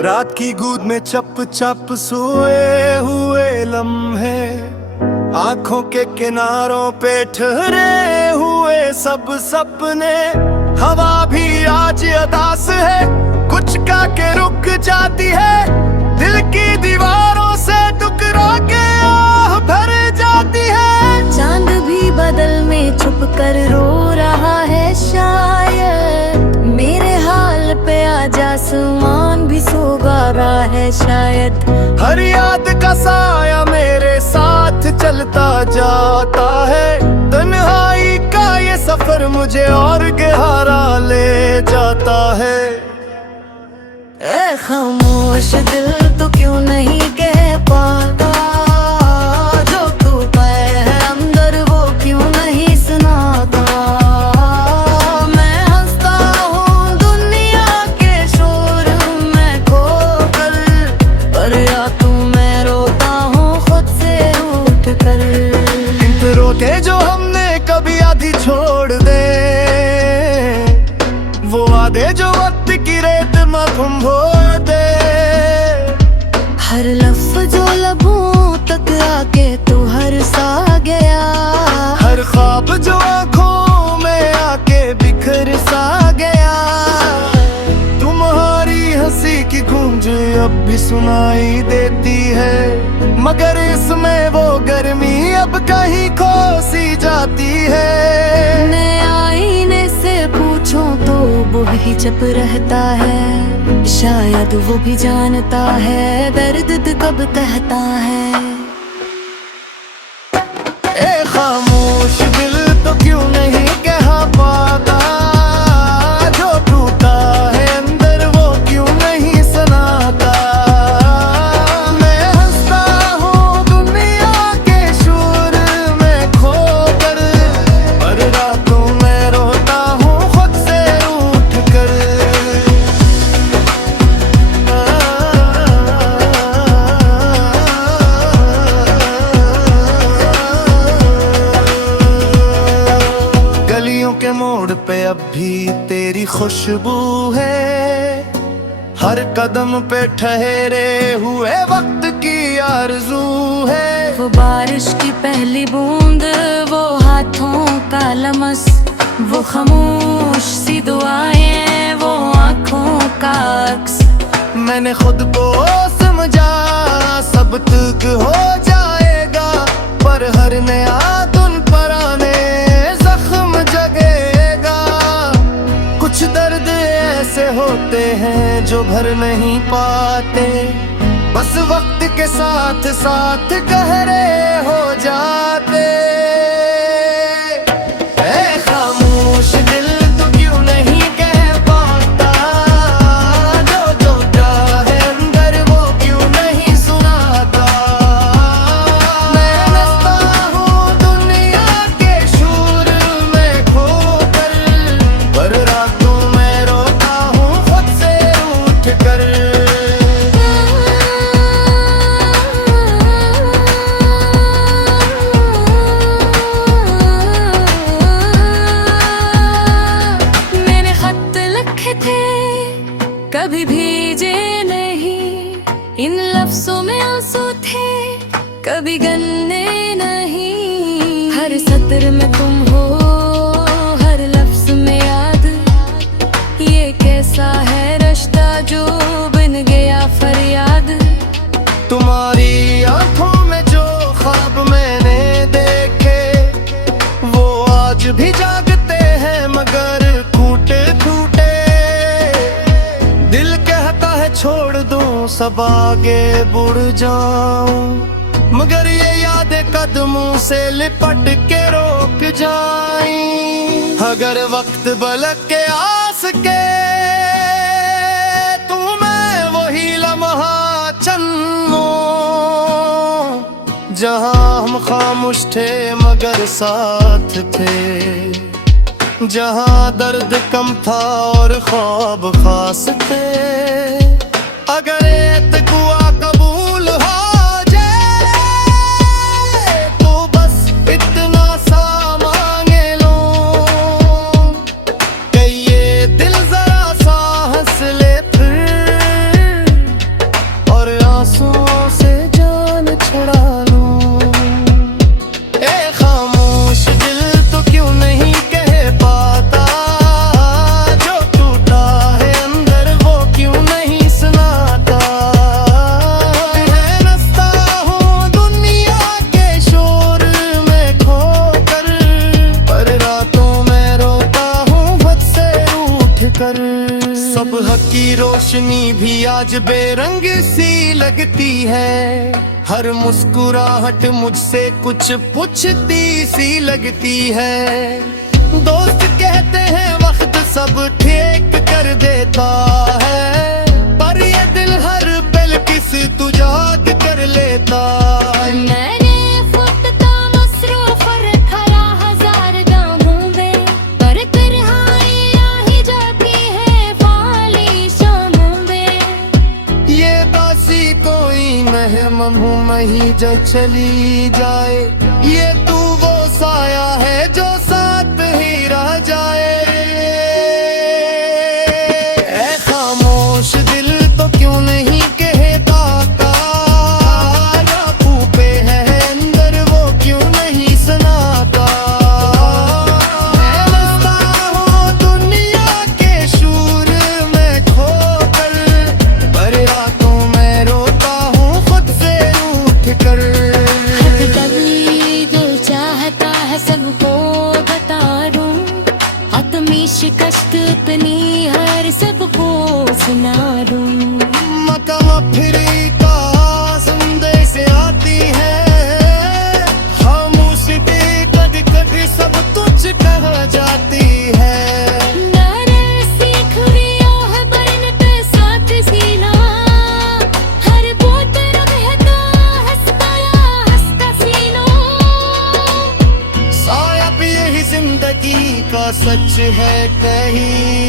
रात की गूद में चप चप सोए हुए लम्हे, आंखों के किनारों पे ठहरे हुए सब सपने। हवा भी आज अदास है, कुछ का के रुक जाती है, दिल की दीवारों से टुकरा के आह भर जाती है। चांद भी बदल में छुप कर रो रहा है शायद, मेरे हाल पे आज आसमान भी सो गा रहा है शायद। हर याद का साया मेरे साथ चलता जाता है, तन्हाई का ये सफर मुझे और गहरा ले जाता है। ऐ खामोश दिल तो क्यों नहीं कह पाता, जो तू पाए है अंदर वो क्यों नहीं सुनाता। मैं हंसता हूँ दुनिया के शोर में खोकर, पर या तू मैं रोता हूँ खुद से रूठ कर। इन रोते जो हमने कभी आधी छोड़ दे, वो वादे जो वक्त की रेत में भोर दे। हर लफ्ज़ जो लबों तक आके तू हर सा गया, हर ख्वाब जो आँखों में आके बिखर सा गया। तुम्हारी हंसी की गूंज अब भी सुनाई देती है, मगर इसमें वो गर्मी अब कहीं खो सी जाती है। मैं आईने से पूछूं तो वो भी चुप रहता है, शायद वो भी जानता है दर्द कब कहता है। ए खामोश दिल तो क्यों नहीं कह पाता, जो टूटा है अंदर वो क्यों नहीं सुनाता। मैं हंसता हूँ दुनिया के शोर में खोकर, पर रातों में रोता हूँ खुद से रूठ कर। गलियों के मोड़ पे अब भी तेरी खुशबू है, हर कदम पे ठहरे हुए वक्त की आरज़ू है। वो बारिश की पहली बूंद, वो हाथों का लमस, वो खामोश सी दुआएं, वो आँखों का अक्स। मैंने खुद को समझा सब तुक हो जाएगा, पर हर नया धुन पर आने जख्म जगेगा। कुछ दर्द ऐसे होते हैं जो भर नहीं पाते, बस वक्त के साथ साथ गहरे हो जाते। ऐ खामोश दिल तो क्यों नहीं कह पाता, जो टूटा है अंदर वो क्यों नहीं सुनाता। मैं हंसता हूँ दुनिया के शोर में खोकर, पर रातों में रोता हूँ खुद से रूठ कर। मैंने खत लिखे थे कभी भीजे नहीं, इन लफ्जों में आंसू थे कभी गन्ने नहीं। हर सत्र में तुम हो, हर लफ्ज में याद, ये कैसा है रिश्ता जो बन गया फरियाद। तुम्हारी आंखों में जो ख्वाब मैंने देखे, वो आज भी जागते हैं मगर टूटे टूटे। दिल कहता है छोड़ दूं सब आगे बढ़ जाऊं, मगर ये यादें कदमों से लिपट के रोक जाएं। अगर वक्त बलक के आस के, तू मैं वही लम्हा चन्नो, जहां हम खामोश थे मगर साथ थे, जहां दर्द कम था और ख्वाब खास थे। अगर एतकुआ कबूल हो जाए तो बस इतना सा मांगे लो, कि ये दिल जरा सा हंस ले फिर। लगती है, हर मुस्कुराहट मुझसे कुछ पूछती सी लगती है। दोस्त कहते हैं वक्त सब ठीक कर देता है, पर ये दिल हर पल किस तुझात कर लेता है। मैंने फुटता मसरूफ रखा हजार दामों में, पर तन्हाई आ ही जाती है फाली शामों में। ये दासी कोई मेहमान हूँ मैं ही जो चली जाए, ये तू वो साया है जो साथ ही रह जाए। ऐ खामोश दिल तो क्यों नहीं कहता, काबू पे है अंदर वो क्यों नहीं सुनाता। मैं बसता हूँ दुनिया के शूर में खोकर, पर रातों में रोता हूँ खुद से रूठ कर। कभी दिल चाहता है सबको बता दूं, हतमी शिकस्त इतनी हर सबको सुना दूं। मकामा फिरी का संदेश आती है, खामोशी भी कभी कभी सब तुझ कह जाती है। नारे सीख लिया है बरन पे साथ सीना, हर बोत रहता हंसता सीना। साया भी यही जिंदगी का सच है कहीं।